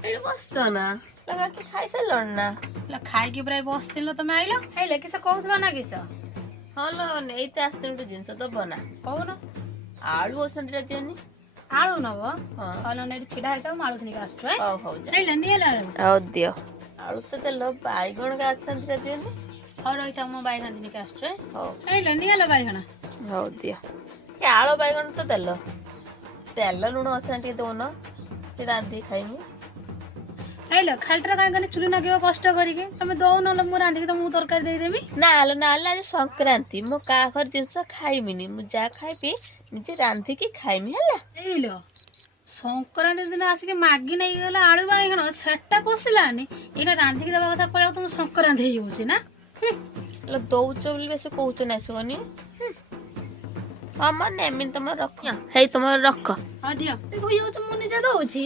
ଏଠି ବସିଛ ନା କି ଖାଇସାରିଲଣି ନା? ଖାଇକି ପୁରା ବସିଥିଲ ତମେ ଆଇଲ କିସ କହୁଥିଲ ନା କିସ? ହଁ ଲୋ ନେଇତେ ଆସିଥିଲି ଗୋଟେ ଜିନିଷ ଦବ ନା? କହୁନ। ଆଳୁ ଅଛନ୍ତି ଦିଅନି। ଆଳୁ ନବ? ହଁ ହଉ ଏଠି ଛିଡା ହେଇଥାଉ ମୁଁ ଆଳୁ ନେଇକି ଆସୁଛୁ। ହଉ ହଉ ଯା। ନିଏଲା ଆଳୁ। ହଉ ଦିଅ। ଆଳୁ ତ ଦେଲ, ବାଇଗଣ କା ଅଛନ୍ତି ଦିଅନି। ହଉ ରହିଥାଉ ମୁଁ ବାଇଗଣ ନେଇକି ଆସୁଛୁ। ହଉ ନିଏଲା ବାଇଗଣ। ହଉ ଦିଅ। ଏ ଆଳୁ ବାଇଗଣ ତ ଦେଲ, ତେଲ ଲୁଣ ଅଛି ନା ଟିକେ ଦଉନ, ଟିକେ ରାନ୍ଧିକି ଖାଇମି। ଖାଲିଟାରେ କାହିଁ ଖାଲି ଚୁଲି ନାଗିବ କଷ୍ଟ କରିକି, ତମେ ଦଉନ ମୁଁ ରାନ୍ଧିକି ତମକୁ ତରକାରୀ ଦେଇଦେବି। ନାଲୋ ଆଜି ସଂକ୍ରାନ୍ତି, ମୁଁ କାହା ଘର ଜିନିଷ ଖାଇମିନି। ମୁଁ ଯାହା ଖାଇବି ନିଜେ ରାନ୍ଧିକି ଖାଇମି ହେଲା। ସଂକ୍ରାନ୍ତି ଦିନ ଆସିକି ମାଗି ନେଇକି ଗଲେ ଆଳୁ ବାଇଗଣ, ସେଟା ପଶିଲାନି। ଏଇଟା ରାନ୍ଧିକି ଦେବା କଥା କହିବାକୁ ତମ ସଂକ୍ରାନ୍ତି ହେଇଯାଉଛି ନା? ଦଉଛ ବୋଲି ବେଶୀ କହୁଛ ନା ଶୁଭନି। ହଁ ମ ନେମିନି, ତମର ରଖ। ହେଇ ତମର ରଖ। ହଁ ଦିଅ। ମୁଁ ନିଜେ ଦଉଛି।